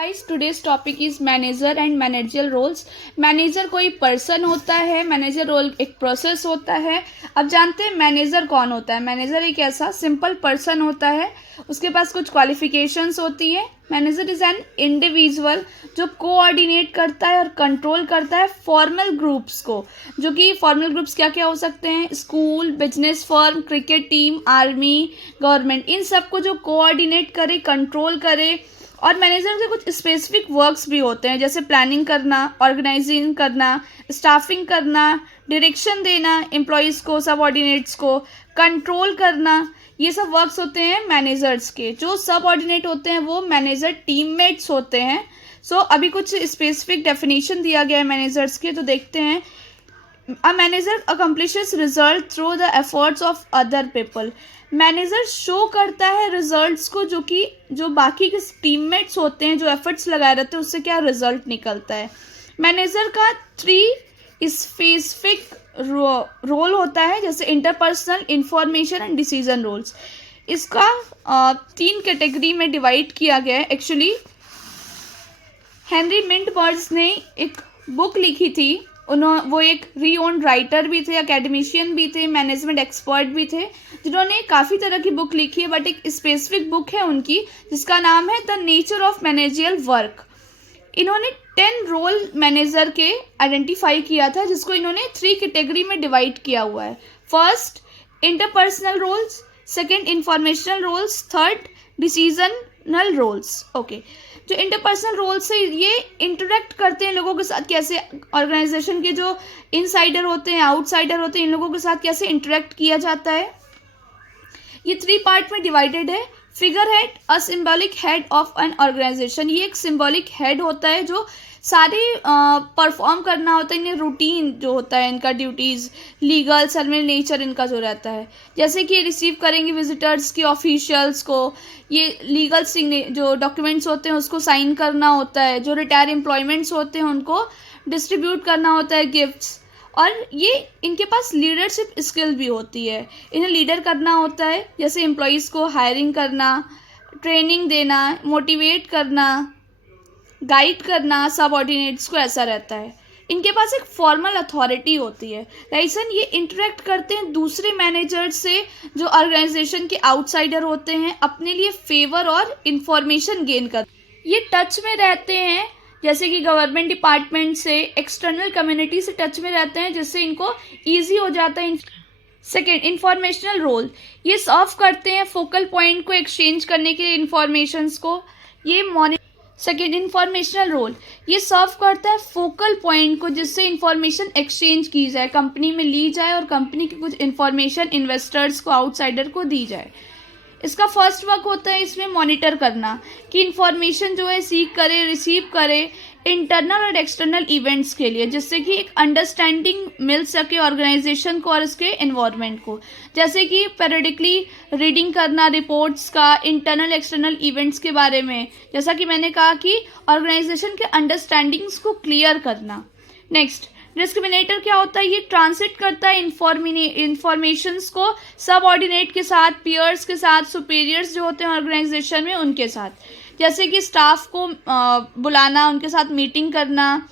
Guys today's topic is manager and managerial roles. Manager कोई person होता है, manager role एक प्रोसेस होता है। अब जानते हैं मैनेजर कौन होता है। मैनेजर एक ऐसा सिंपल पर्सन होता है, उसके पास कुछ क्वालिफिकेशंस होती है। मैनेजर इज एन इंडिविजुअल जो कोऑर्डिनेट करता है और कंट्रोल करता है फॉर्मल ग्रुप्स को, जो कि फॉर्मल ग्रुप्स क्या क्या हो सकते हैं, school, business firm, cricket team, army, government, इन सबको जो कोऑर्डिनेट करे, कंट्रोल करे। और मैनेजर के कुछ स्पेसिफिक वर्क्स भी होते हैं, जैसे प्लानिंग करना, ऑर्गेनाइजिंग करना, स्टाफिंग करना, डायरेक्शन देना एम्प्लॉयज़ को, सबऑर्डिनेट्स को, कंट्रोल करना। ये सब वर्क्स होते हैं मैनेजर्स के। जो सबऑर्डिनेट होते हैं वो मैनेजर टीममेट्स होते हैं। अभी कुछ स्पेसिफिक डेफिनेशन दिया गया है मैनेजर्स के, तो देखते हैं। A manager accomplishes result through the efforts of other people. Manager show करता है रिजल्ट्स को, जो कि जो बाकी के टीममेट्स होते हैं जो एफर्ट्स लगाए रहते हैं उससे क्या रिजल्ट निकलता है। मैनेजर का 3 स्पेसिफिक रोल होता है, जैसे interpersonal, information and decision roles. इसका 3 कैटेगरी में डिवाइड किया गया है। एक्चुअली हेनरी मिंटबर्ज ने एक बुक लिखी थी। वो एक रीओन्ड राइटर भी थे, एकेडमिशियन भी थे, मैनेजमेंट एक्सपर्ट भी थे, जिन्होंने काफ़ी तरह की बुक लिखी है, बट एक स्पेसिफिक बुक है उनकी जिसका नाम है the nature of managerial work. इन्होंने 10 रोल मैनेजर के आइडेंटिफाई किया था, जिसको इन्होंने 3 कैटेगरी में डिवाइड किया हुआ है। First interpersonal roles, second informational roles, third decisional roles. Okay, जो इंटरपर्सनल रोल्स है ये इंटरेक्ट करते हैं लोगों के साथ, कैसे ऑर्गेनाइजेशन के जो इनसाइडर होते हैं, आउटसाइडर होते हैं, इन लोगों के साथ कैसे इंटरेक्ट किया जाता है। ये 3 पार्ट में डिवाइडेड है। Figure head, a symbolic head of an organisation. ये एक सिंबॉलिक हेड होता है जो सारे परफॉर्म करना होता है, इन्हें रूटीन जो होता है इनका ड्यूटीज़, लीगल सर्विल नेचर इनका जो रहता है, जैसे कि रिसीव करेंगे विजिटर्स की, ऑफिशियल्स को, ये लीगल जो डॉक्यूमेंट्स होते हैं उसको साइन करना होता है, जो रिटायर एम्प्लॉयमेंट्स होते हैं उनको डिस्ट्रीब्यूट करना होता है गिफ्ट्स। और ये इनके पास लीडरशिप स्किल भी होती है, इन्हें लीडर करना होता है, जैसे एम्प्लॉयज़ को हायरिंग करना, ट्रेनिंग देना, मोटिवेट करना, गाइड करना सबऑर्डिनेट्स को, ऐसा रहता है। इनके पास एक फॉर्मल अथॉरिटी होती है। राइसन ये इंटरेक्ट करते हैं दूसरे मैनेजर से जो ऑर्गेनाइजेशन के आउटसाइडर होते हैं, अपने लिए फेवर और इंफॉर्मेशन गेन कर। ये टच में रहते हैं, जैसे कि गवर्नमेंट डिपार्टमेंट से, एक्सटर्नल कम्युनिटी से टच में रहते हैं, जिससे इनको ईजी हो जाता है। सेकेंड इंफॉर्मेशनल रोल, ये सर्व करते हैं फोकल पॉइंट को एक्सचेंज करने के लिए इंफॉर्मेशंस को। ये सेकेंड इंफॉर्मेशनल रोल, ये सर्व करता है फोकल पॉइंट को, जिससे इंफॉर्मेशन एक्सचेंज की जाए, कंपनी में ली जाए और कंपनी की कुछ इंफॉर्मेशन इन्वेस्टर्स को, आउटसाइडर को दी जाए। इसका फर्स्ट वर्क होता है इसमें मॉनिटर करना कि इंफॉर्मेशन जो है सीख करे, रिसीव करे इंटरनल और एक्सटर्नल इवेंट्स के लिए, जिससे कि एक अंडरस्टैंडिंग मिल सके ऑर्गेनाइजेशन को और इसके एनवायरनमेंट को। जैसे कि पेरियोडिकली रीडिंग करना रिपोर्ट्स का इंटरनल एक्सटर्नल इवेंट्स के बारे में, जैसा कि मैंने कहा कि ऑर्गेनाइजेशन के अंडरस्टैंडिंग्स को क्लियर करना। नेक्स्ट डिस्क्रिमिनेटर क्या होता है, ये ट्रांसलेट करता है इंफॉर्मेशंस को सबऑर्डिनेट के साथ, पीयर्स के साथ, सुपीरियर्स जो होते हैं ऑर्गेनाइजेशन में उनके साथ, जैसे कि स्टाफ को बुलाना, उनके साथ मीटिंग करना,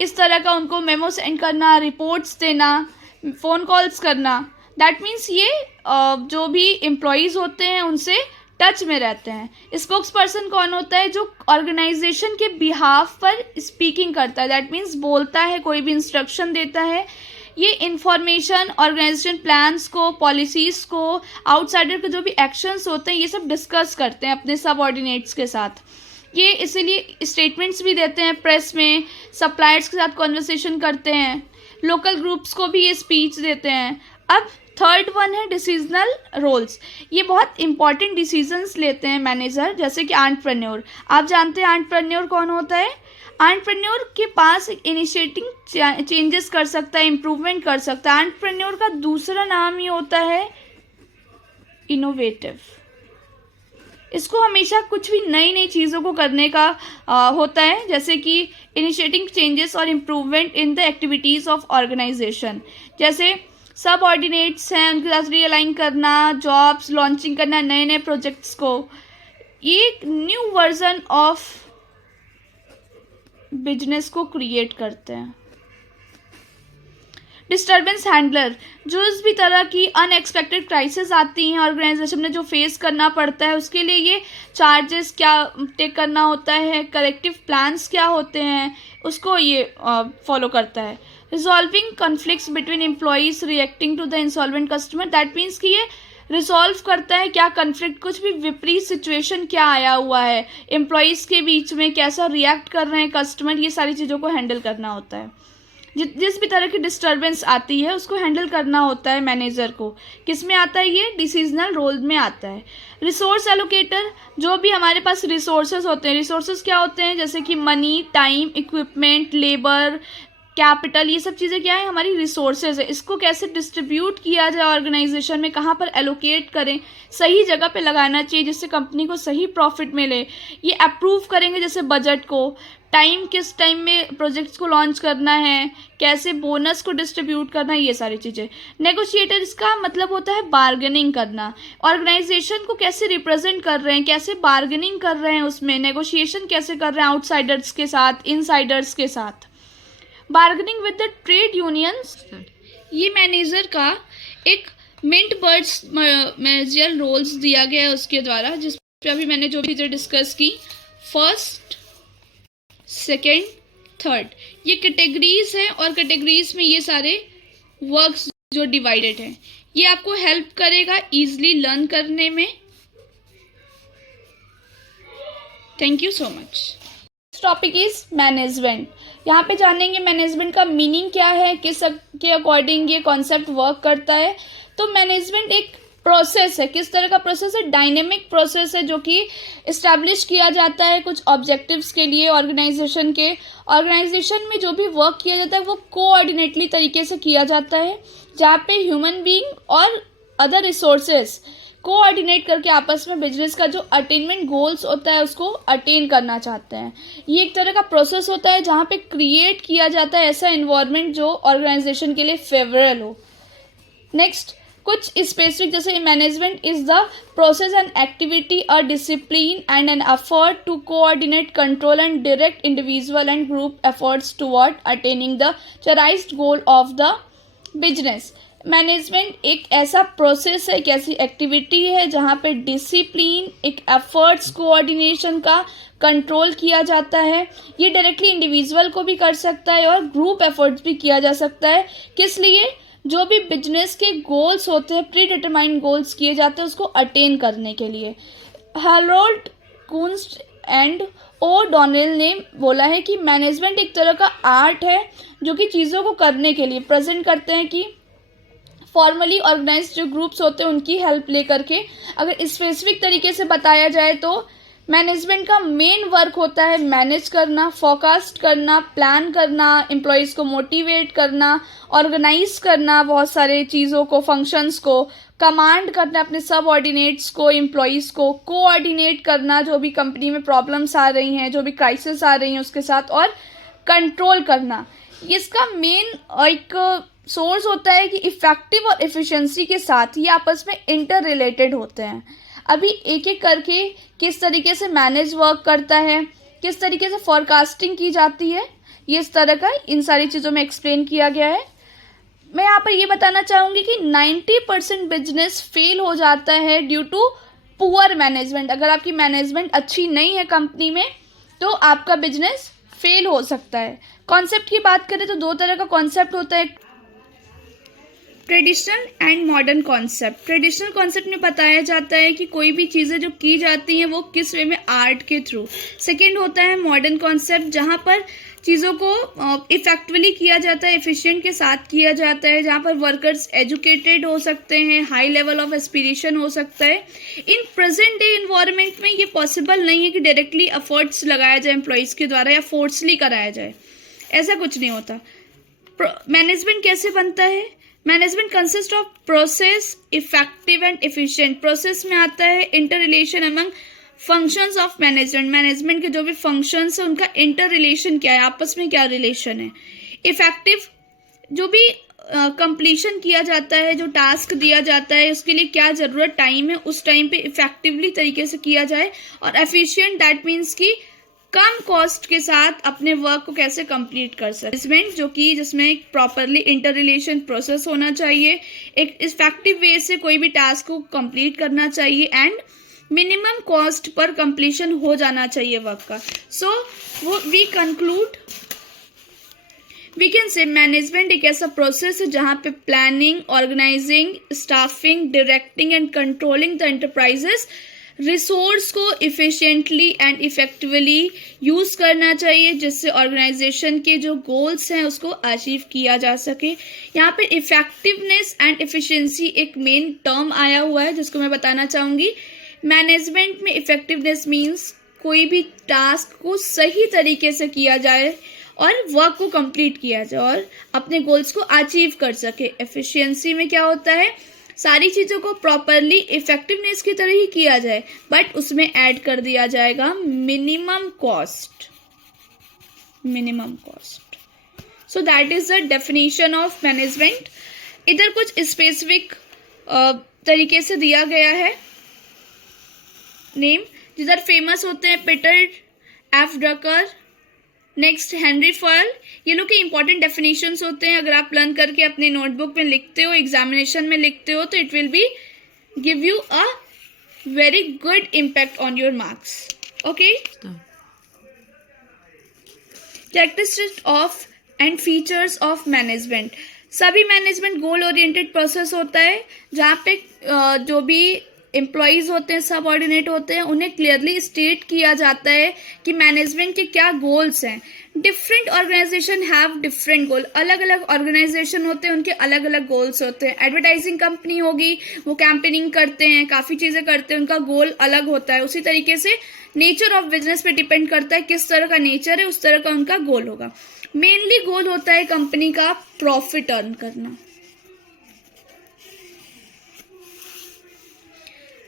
इस तरह का उनको मेमो सेंड करना, रिपोर्ट्स देना, फ़ोन कॉल्स करना। दैट मीन्स ये जो भी एम्प्लॉयज़ होते हैं उनसे टच में रहते हैं। स्पोक्स पर्सन कौन होता है, जो ऑर्गेनाइजेशन के बिहाफ पर स्पीकिंग करता है, दैट मीन्स बोलता है, कोई भी इंस्ट्रक्शन देता है। ये इंफॉर्मेशन ऑर्गेनाइजेशन प्लान्स को, पॉलिसीज़ को, आउटसाइडर के जो भी एक्शंस होते हैं ये सब डिस्कस करते हैं अपने सबऑर्डिनेट्स के साथ। ये इसीलिए स्टेटमेंट्स भी देते हैं प्रेस में, सप्लायर्स के साथ कॉन्वर्सेशन करते हैं, लोकल ग्रुप्स को भी ये स्पीच देते हैं। अब थर्ड वन है डिसीजनल रोल्स। ये बहुत इंपॉर्टेंट डिसीजंस लेते हैं मैनेजर, जैसे कि एंटरप्रेन्योर। आप जानते हैं एंटरप्रेन्योर कौन होता है। एंटरप्रेन्योर के पास इनिशिएटिंग चेंजेस कर सकता है, इम्प्रूवमेंट कर सकता है। एंटरप्रेन्योर का दूसरा नाम ही होता है इनोवेटिव। इसको हमेशा कुछ भी नई नई चीज़ों को करने का होता है, जैसे कि इनिशिएटिंग चेंजेस और improvement in the activities of organisation. जैसे सबऑर्डिनेट्स हैं उनके साथ रीअलाइन करना, जॉब्स लॉन्चिंग करना, नए नए प्रोजेक्ट्स को। ये एक न्यू वर्जन ऑफ बिजनेस को क्रिएट करते हैं। डिस्टर्बेंस हैंडलर, जो इस भी तरह की अनएक्सपेक्टेड क्राइसिस आती हैं ऑर्गेनाइजेशन में जो फेस करना पड़ता है, उसके लिए ये चार्जेस क्या टेक करना होता है, करेक्टिव प्लान्स क्या होते हैं, उसको ये फॉलो करता है। Resolving conflicts between employees reacting to the insolvent customer, that means कि ये रिजॉल्व करता है क्या कन्फ्लिक्ट, कुछ भी विपरीत सिचुएशन क्या आया हुआ है एम्प्लॉयज़ के बीच में, कैसा रिएक्ट कर रहे हैं कस्टमर, ये सारी चीज़ों को हैंडल करना होता है। जिस भी तरह की डिस्टर्बेंस आती है उसको हैंडल करना होता है मैनेजर को। किस में आता है ये? डिसीजनल रोल में आता है। रिसोर्स एलोकेटर, जो भी हमारे पास रिसोर्सेज होते हैं, रिसोर्सेज क्या होते हैं जैसे कि money, time, equipment, labour, capital, ये सब चीज़ें क्या है? हमारी रिसोर्सेज है। इसको कैसे डिस्ट्रीब्यूट किया जाए ऑर्गेनाइजेशन में, कहाँ पर एलोकेट करें, सही जगह पे लगाना चाहिए जिससे कंपनी को सही प्रॉफिट मिले। ये अप्रूव करेंगे जैसे बजट को, टाइम किस टाइम में प्रोजेक्ट्स को लॉन्च करना है, कैसे बोनस को डिस्ट्रीब्यूट करना है, ये सारी चीज़ें। नेगोशिएटर, इसका मतलब होता है बार्गेनिंग करना। ऑर्गेनाइजेशन को कैसे रिप्रेजेंट कर रहे हैं, कैसे बार्गेनिंग कर रहे हैं, उसमें नेगोशिएशन कैसे कर रहे हैं आउटसाइडर्स के साथ, इनसाइडर्स के साथ। Bargaining with the trade unions, ये मैनेजर का एक मिंट बर्ड्स मैनेजरियल रोल्स दिया गया है उसके द्वारा, जिस पे अभी मैंने जो भी डिस्कस की, फर्स्ट, सेकेंड, थर्ड, ये कैटेगरीज हैं और कैटेगरीज में ये सारे वर्क्स जो डिवाइडेड हैं, ये आपको हेल्प करेगा इजीली लर्न करने में। Thank you so much. Topic is management. यहाँ पे जानेंगे मैनेजमेंट का मीनिंग क्या है, किस के अकॉर्डिंग ये कॉन्सेप्ट वर्क करता है। तो मैनेजमेंट एक प्रोसेस है। किस तरह का प्रोसेस है? डायनेमिक प्रोसेस है, जो कि इस्टेब्लिश किया जाता है कुछ ऑब्जेक्टिव्स के लिए ऑर्गेनाइजेशन के। ऑर्गेनाइजेशन में जो भी वर्क किया जाता है वो कोऑर्डिनेटली तरीके से किया जाता है, जहाँ पे ह्यूमन बीइंग और अदर रिसोर्सेज कोऑर्डिनेट करके आपस में बिजनेस का जो अटेनमेंट गोल्स होता है उसको अटेन करना चाहते हैं। ये एक तरह का प्रोसेस होता है जहाँ पे क्रिएट किया जाता है ऐसा एनवायरनमेंट जो ऑर्गेनाइजेशन के लिए फेवरेबल हो। नेक्स्ट, कुछ स्पेसिफिक, जैसे management is the process and activity a discipline and an effort to coordinate, control and direct individual and group efforts toward attaining the चराइज्ड goal of the business. Management एक ऐसा process है, एक ऐसी activity है जहाँ पे डिसिप्लिन, एक एफर्ट्स, कोऑर्डिनेशन का कंट्रोल किया जाता है। ये डायरेक्टली इंडिविजुअल को भी कर सकता है और ग्रुप एफर्ट्स भी किया जा सकता है। किस लिए? जो भी बिजनेस के गोल्स होते हैं, प्री डिटरमाइंड गोल्स किए जाते हैं उसको अटेन करने के लिए। हैरोल्ड कुन्स एंड ओ डॉनेल ने बोला है कि मैनेजमेंट एक तरह का आर्ट है जो कि चीज़ों को करने के लिए प्रेजेंट करते हैं कि फॉर्मली ऑर्गेनाइज्ड जो ग्रुप्स होते हैं उनकी हेल्प लेकर के। अगर स्पेसिफिक तरीके से बताया जाए तो मैनेजमेंट का मेन वर्क होता है मैनेज करना, फोरकास्ट करना, प्लान करना, एम्प्लॉयज़ को मोटिवेट करना, ऑर्गेनाइज करना बहुत सारे चीज़ों को, फंक्शंस को, कमांड करना अपने सबऑर्डिनेट्स को, एम्प्लॉयज़ को कोऑर्डिनेट करना, जो भी कंपनी में प्रॉब्लम्स आ रही हैं, जो भी क्राइसिस आ रही हैं उसके साथ, और कंट्रोल करना। इसका मेन एक सोर्स होता है कि इफ़ेक्टिव और एफिशिएंसी के साथ ये आपस में इंटर रिलेटेड होते हैं। अभी एक एक करके किस तरीके से मैनेज वर्क करता है, किस तरीके से फॉरकास्टिंग की जाती है, ये इस तरह का इन सारी चीज़ों में एक्सप्लेन किया गया है। मैं यहाँ पर ये बताना चाहूँगी कि 90% बिजनेस फेल हो जाता है ड्यू टू पुअर मैनेजमेंट। अगर आपकी मैनेजमेंट अच्छी नहीं है कंपनी में तो आपका बिजनेस फेल हो सकता है। कॉन्सेप्ट की बात करें तो दो तरह का कॉन्सेप्ट होता है, traditional and modern concept. Traditional concept में बताया जाता है कि कोई भी चीज़ें जो की जाती हैं वो किस वे में, आर्ट के थ्रू। सेकंड होता है मॉडर्न कॉन्सेप्ट, जहाँ पर चीज़ों को इफेक्टिवली किया जाता है, एफिशिएंट के साथ किया जाता है, जहाँ पर वर्कर्स एजुकेटेड हो सकते हैं, हाई लेवल ऑफ एस्पिरेशन हो सकता है। इन प्रेजेंट डे इन्वायरमेंट में ये पॉसिबल नहीं है कि डायरेक्टली एफर्ट्स लगाया जाए एम्प्लॉयज़ के द्वारा या फोर्सली कराया जाए, ऐसा कुछ नहीं होता। मैनेजमेंट कैसे बनता है? Management consist of process, effective and efficient. Process में आता है inter relation among functions of management. Management के जो भी फंक्शंस है उनका इंटर रिलेशन क्या है, आपस में क्या रिलेशन है। इफेक्टिव, जो भी कंप्लीशन किया जाता है, जो टास्क दिया जाता है उसके लिए क्या ज़रूरत टाइम है, उस टाइम पे इफेक्टिवली तरीके से किया जाए। और एफिशिएंट, दैट मीन्स कि कम कॉस्ट के साथ अपने वर्क को कैसे कंप्लीट कर सकते। मैनेजमेंट जो कि जिसमें एक प्रॉपरली इंटर रिलेशन प्रोसेस होना चाहिए, एक इफेक्टिव वे से कोई भी टास्क को कंप्लीट करना चाहिए एंड मिनिमम कॉस्ट पर कंप्लीशन हो जाना चाहिए वर्क का। सो वो we conclude we can say management एक ऐसा प्रोसेस है जहाँ पे planning, organizing, staffing, directing and controlling the enterprises resource को इफ़िशिएंटली एंड इफेक्टिवली यूज़ करना चाहिए, जिससे ऑर्गेनाइजेशन के जो गोल्स हैं उसको अचीव किया जा सके। यहाँ पे इफेक्टिवनेस एंड इफ़िशिएंसी एक मेन टर्म आया हुआ है जिसको मैं बताना चाहूँगी। मैनेजमेंट में इफेक्टिवनेस मीन्स कोई भी टास्क को सही तरीके से किया जाए और वर्क को कंप्लीट किया जाए और अपने गोल्स को अचीव कर सके। एफिशिएंसी में क्या होता है, सारी चीज़ों को प्रॉपरली इफेक्टिवनेस की तरह ही किया जाए बट उसमें ऐड कर दिया जाएगा minimum cost. So that is the definition of management. इधर कुछ स्पेसिफिक तरीके से दिया गया है नेम, जिधर फेमस होते हैं Peter F Drucker, next Henry foil. ये लोग के इंपॉर्टेंट डेफिनेशंस होते हैं। अगर आप लर्न करके अपने नोटबुक में लिखते हो, एग्जामिनेशन में लिखते हो, तो it will be give you a very good impact on your marks. Okay, characteristics of and features of management. सभी मैनेजमेंट गोल ओरिएंटेड प्रोसेस होता है जहाँ पे जो भी एम्प्लॉयज़ होते हैं, सबऑर्डिनेट होते हैं, उन्हें क्लियरली स्टेट किया जाता है कि मैनेजमेंट के क्या गोल्स हैं। Different organization have different goal. अलग अलग ऑर्गेनाइजेशन होते हैं, उनके अलग अलग गोल्स होते हैं। एडवर्टाइजिंग कंपनी होगी, वो कैंपेनिंग करते हैं, काफ़ी चीज़ें करते हैं, उनका गोल अलग होता है। उसी तरीके से नेचर ऑफ बिजनेस पे डिपेंड करता है, किस तरह का नेचर है उस तरह का उनका गोल होगा। मेनली गोल होता है कंपनी का प्रॉफिट अर्न करना।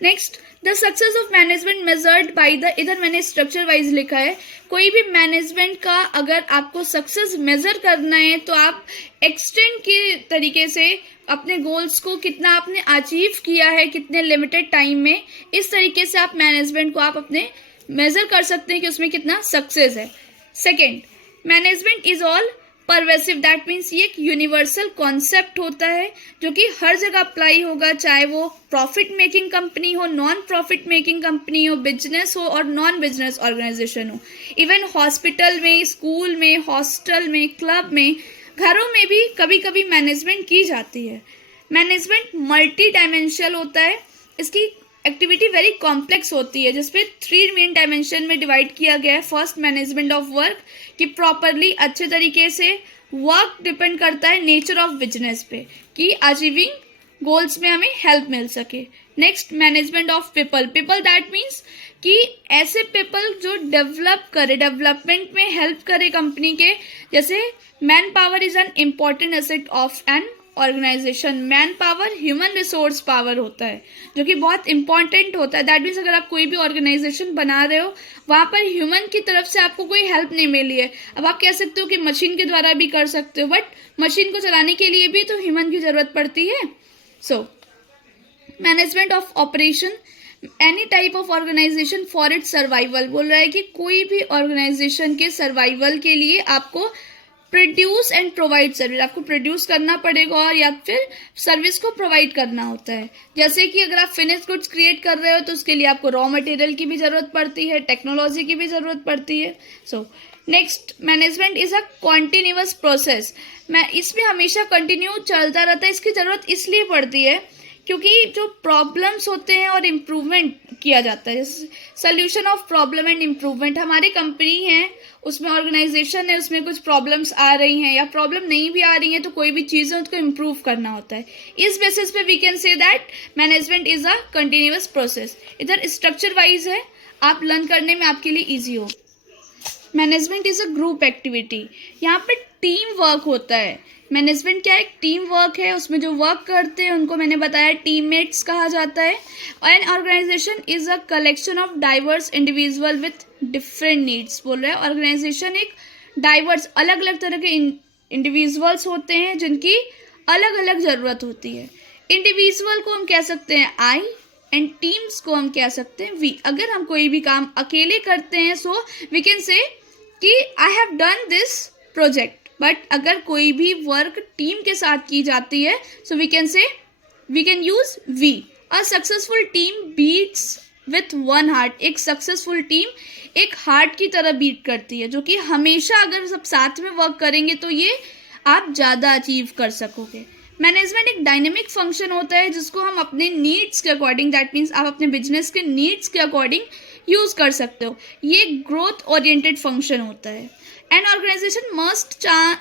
Next, the success of management measured by the, इधर मैंने स्ट्रक्चर वाइज लिखा है। कोई भी मैनेजमेंट का अगर आपको सक्सेस मेजर करना है तो आप एक्सटेंड के तरीके से अपने गोल्स को कितना आपने अचीव किया है, कितने लिमिटेड टाइम में, इस तरीके से आप मैनेजमेंट को आप अपने मेजर कर सकते हैं कि उसमें कितना सक्सेस है। Second, management is all pervasive, that means ये एक यूनिवर्सल कॉन्सेप्ट होता है जो कि हर जगह अप्लाई होगा, चाहे वो प्रॉफिट मेकिंग कंपनी हो, नॉन प्रॉफिट मेकिंग कंपनी हो, बिजनेस हो और नॉन बिजनेस ऑर्गेनाइजेशन हो। इवन हॉस्पिटल में, स्कूल में, हॉस्टल में, क्लब में, घरों में भी कभी कभी मैनेजमेंट की जाती है। मैनेजमेंट मल्टी डायमेंशनल होता है, इसकी एक्टिविटी वेरी कॉम्प्लेक्स होती है, जिसपे 3 मेन डायमेंशन में डिवाइड किया गया है। फर्स्ट, मैनेजमेंट ऑफ वर्क, कि प्रॉपरली अच्छे तरीके से वर्क डिपेंड करता है नेचर ऑफ बिजनेस पे कि अचीविंग गोल्स में हमें हेल्प मिल सके। Next, management of people, that means कि ऐसे पीपल जो डेवलप करे, डेवलपमेंट में हेल्प करे कंपनी के। जैसे man power is an important asset of an organization. Man power human resource power होता है जो कि बहुत इंपॉर्टेंट होता है। दैट मीन्स अगर आप कोई भी ऑर्गेनाइजेशन बना रहे हो, वहाँ पर ह्यूमन की तरफ से आपको कोई हेल्प नहीं मिली है। अब आप कह सकते हो कि मशीन के द्वारा भी कर सकते हो, बट मशीन को चलाने के लिए भी तो ह्यूमन की ज़रूरत पड़ती है। So management of operation, any type of organization for its survival, बोल रहा है कि कोई भी ऑर्गेनाइजेशन के सर्वाइवल के लिए आपको प्रोड्यूस एंड प्रोवाइड सर्विस, आपको प्रोड्यूस करना पड़ेगा और या फिर सर्विस को प्रोवाइड करना होता है। जैसे कि अगर आप फिनिश गुड्स क्रिएट कर रहे हो तो उसके लिए आपको रॉ मटेरियल की भी ज़रूरत पड़ती है, टेक्नोलॉजी की भी ज़रूरत पड़ती है। So next, management is a continuous process. मैं इसमें हमेशा कंटिन्यू चलता रहता है। इसकी ज़रूरत इसलिए पड़ती है क्योंकि जो प्रॉब्लम्स होते हैं और इम्प्रूवमेंट किया जाता है, solution of problem and improvement. हमारी कंपनी है, उसमें ऑर्गेनाइजेशन है, उसमें कुछ प्रॉब्लम्स आ रही हैं या प्रॉब्लम नहीं भी आ रही हैं तो कोई भी चीज़ है उसको इम्प्रूव करना होता है। इस बेसिस पे we can say that management is a continuous process. इधर स्ट्रक्चर वाइज है, आप लर्न करने में आपके लिए ईजी हो। Management is a group activity, यहाँ पे टीम वर्क होता है। मैनेजमेंट क्या है, टीम वर्क है। उसमें जो वर्क करते हैं उनको मैंने बताया टीममेट्स कहा जाता है। An organization is a collection of diverse individual with different needs, बोल रहा है। ऑर्गेनाइजेशन एक डाइवर्स, अलग अलग तरह के इंडिविजुअल्स होते हैं जिनकी अलग अलग ज़रूरत होती है। इंडिविजुअल को हम कह सकते हैं आई एंड टीम्स को हम कह सकते हैं वी। अगर हम कोई भी काम अकेले करते हैं सो वी कैन से कि I have done this project, but अगर कोई भी वर्क टीम के साथ की जाती है so we can use we. A successful team beats with one heart. एक सक्सेसफुल टीम एक हार्ट की तरह बीट करती है, जो कि हमेशा अगर सब साथ में वर्क करेंगे तो ये आप ज़्यादा अचीव कर सकोगे। मैनेजमेंट एक डायनेमिक फंक्शन होता है जिसको हम अपने नीड्स के अकॉर्डिंग, दैट मीन्स आप अपने बिजनेस के नीड्स के अकॉर्डिंग यूज़ कर सकते हो। ये ग्रोथ ओरिएंटेड फंक्शन होता है। An organization must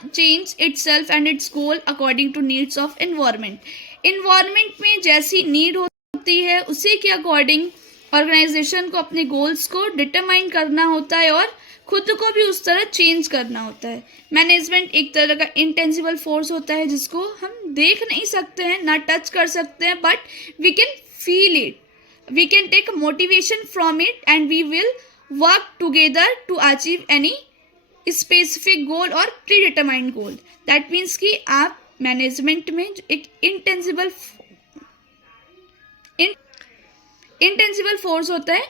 change itself and its goal according to needs of environment. Environment में जैसी नीड होती है उसी के अकॉर्डिंग ऑर्गेनाइजेशन को अपने गोल्स को डिटरमाइन करना होता है और खुद को भी उस तरह चेंज करना होता है। मैनेजमेंट एक तरह का इंटेंजिबल फोर्स होता है जिसको हम देख नहीं सकते हैं, ना टच कर सकते हैं, but we can feel it, we can take motivation from it and we will work together to achieve any specific goal और predetermined goal. That means कि आप मैनेजमेंट में एक इंटेंजिबल फोर्स होता है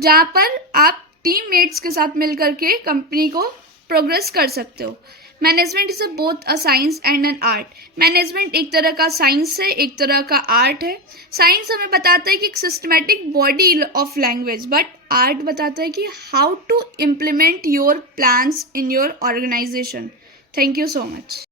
जहाँ पर आप टीममेट्स के साथ मिलकर के कंपनी को प्रोग्रेस कर सकते हो। Management is both a science and an art. Management एक तरह का साइंस है, एक तरह का आर्ट है। साइंस हमें बताता है कि एक systematic body of language, but art बताता है कि how to implement your plans in your organization. Thank you so much.